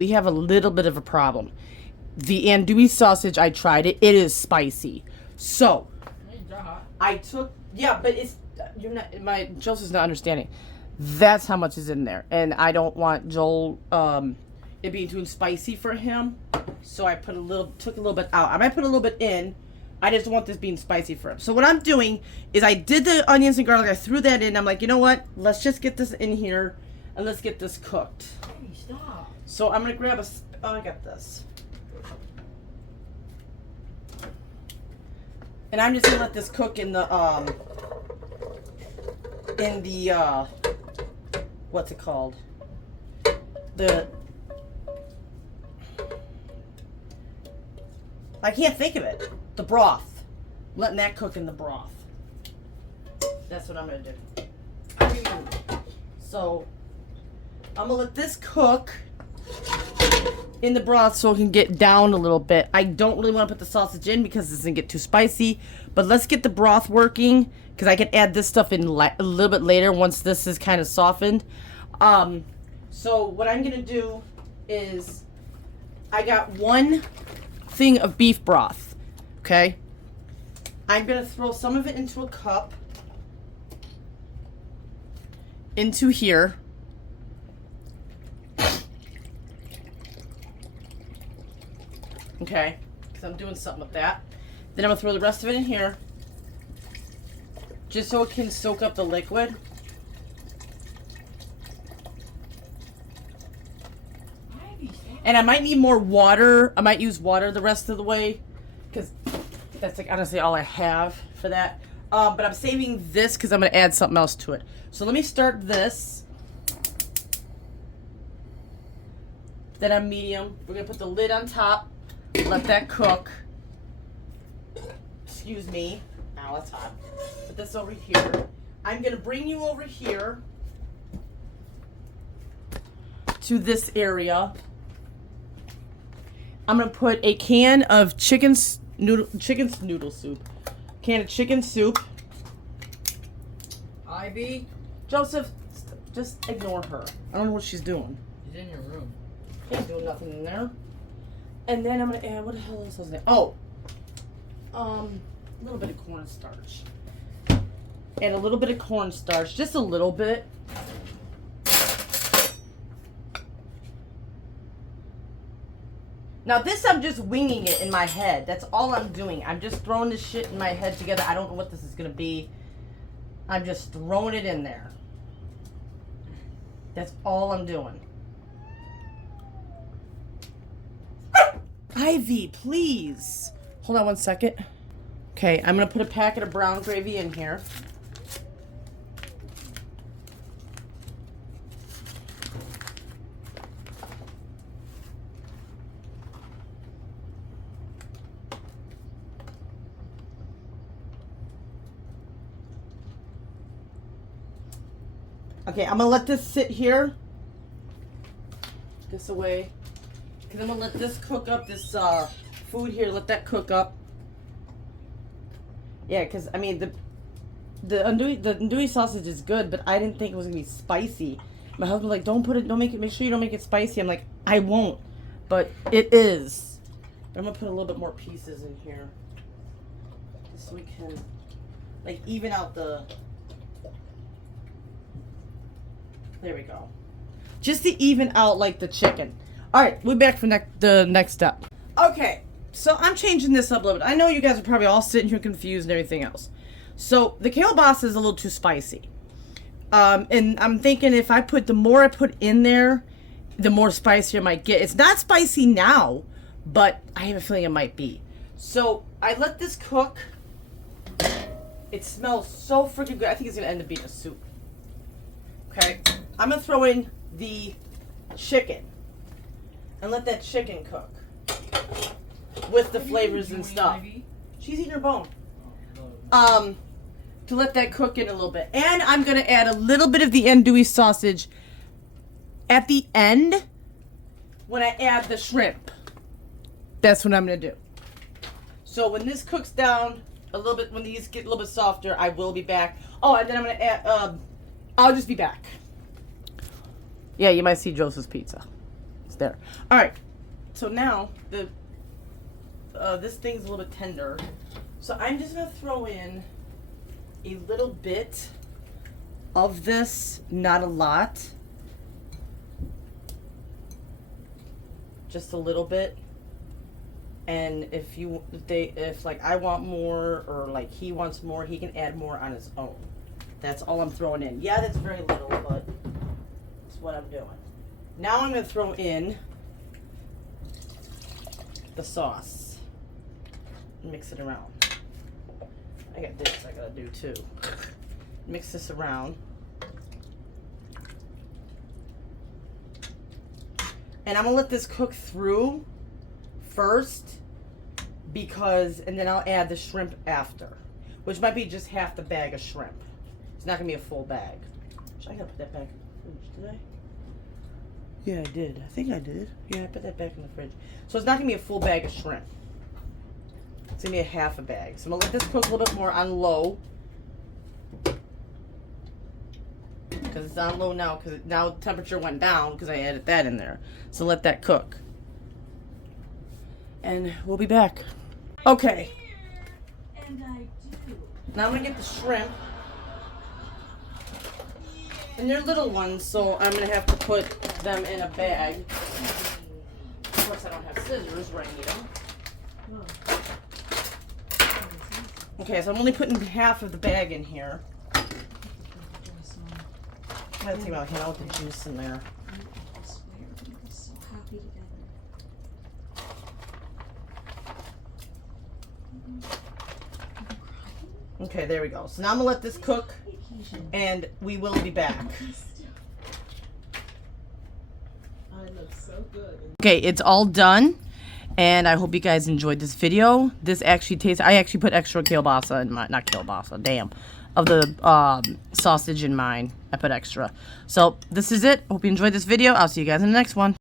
We have a little bit of a problem. The andouille sausage, I tried it. It is spicy. So, I took, yeah, but it's, you're not, Joseph's not understanding. That's how much is in there. And I don't want Joel, it being too spicy for him. So I took a little bit out. I might put a little bit in. I just don't want this being spicy for him. So what I'm doing is I did the onions and garlic. I threw that in. I'm like, you know what? Let's just get this in here and let's get this cooked. Hey, stop. So I'm going to grab I got this. And I'm just going to let this cook in the, what's it called? I can't think of it. The broth. Letting that cook in the broth. That's what I'm going to do. So, I'm going to let this cook in the broth so it can get down a little bit. I don't really want to put the sausage in because it doesn't get too spicy. But let's get the broth working because I can add this stuff in a little bit later once this is kind of softened. So what I'm going to do is I got one thing of beef broth. Okay? I'm going to throw some of it into a cup. Into here. Okay, because I'm doing something with that. Then I'm going to throw the rest of it in here. Just so it can soak up the liquid. And I might need more water. I might use water the rest of the way. Because that's like honestly all I have for that. But I'm saving this because I'm going to add something else to it. So let me start this. Then I'm medium. We're going to put the lid on top. Let that cook. Excuse me. Ow, that's hot. Put this over here. I'm going to bring you over here to this area. I'm going to put a can of chicken noodle soup. Can of chicken soup. Ivy, Joseph, just ignore her. I don't know what she's doing. she's in your room. She ain't doing nothing in there. And then I'm gonna add, what the hell else was there? Oh, a little bit of cornstarch. And a little bit of cornstarch, just a little bit. Now this, I'm just winging it in my head. That's all I'm doing. I'm just throwing this shit in my head together. I don't know what this is gonna be. I'm just throwing it in there. That's all I'm doing. Ivy, please. Hold on one second. Okay, I'm going to put a packet of brown gravy in here. Okay, I'm going to let this sit here. This away. Because I'm going to let this cook up, this food here, let that cook up. Yeah, because, I mean, the andouille sausage is good, but I didn't think it was going to be spicy. My husband's like, make sure you don't make it spicy. I'm like, I won't. But it is. I'm going to put a little bit more pieces in here. Just so we can, like, even out the... There we go. Just to even out, like, the chicken. Alright, we're back for the next step. Okay, so I'm changing this up a little bit. I know you guys are probably all sitting here confused and everything else. So, the kielbasa is a little too spicy. And I'm thinking if I put, the more I put in there, the more spicier it might get. It's not spicy now, but I have a feeling it might be. So, I let this cook. It smells so freaking good. I think it's going to end up being a soup. Okay, I'm going to throw in the chicken. And let that chicken cook with the flavors and stuff. Ivy? She's eating her bone. To let that cook in a little bit. And I'm going to add a little bit of the andouille sausage at the end when I add the shrimp. That's what I'm going to do. So when this cooks down a little bit, when these get a little bit softer, I will be back. Oh, and then I'm going to add, I'll just be back. Yeah, you might see Joseph's pizza. There. All right. So now this thing's a little bit tender. So I'm just gonna throw in a little bit of this, not a lot. Just a little bit. And if like I want more or like he wants more, he can add more on his own. That's all I'm throwing in. Yeah, that's very little, but it's what I'm doing. Now I'm gonna throw in the sauce. Mix it around. I got this I gotta do too. Mix this around. And I'm gonna let this cook through first and then I'll add the shrimp after, which might be just half the bag of shrimp. It's not gonna be a full bag. I gotta put that back in the fridge, did I? Yeah, I did. I think I did. Yeah, I put that back in the fridge. So it's not gonna be a full bag of shrimp. It's gonna be a half a bag. So I'm gonna let this cook a little bit more on low. Because it's on low now, because now temperature went down because I added that in there. So let that cook. And we'll be back. Okay. And I do. Now I'm gonna get the shrimp. And they're little ones, so I'm gonna have to put them in a bag. Of course I don't have scissors where I need them. Okay, so I'm only putting half of the bag in here. I gotta take my hand out with the juice in there. I swear, I'm so happy together. Okay, there we go. So now I'm gonna let this cook, and we will be back. I look so good. Okay, it's all done, and I hope you guys enjoyed this video. This actually tastes. I actually put extra kielbasa in my, not kielbasa, damn, of the sausage in mine. I put extra. So this is it. Hope you enjoyed this video. I'll see you guys in the next one.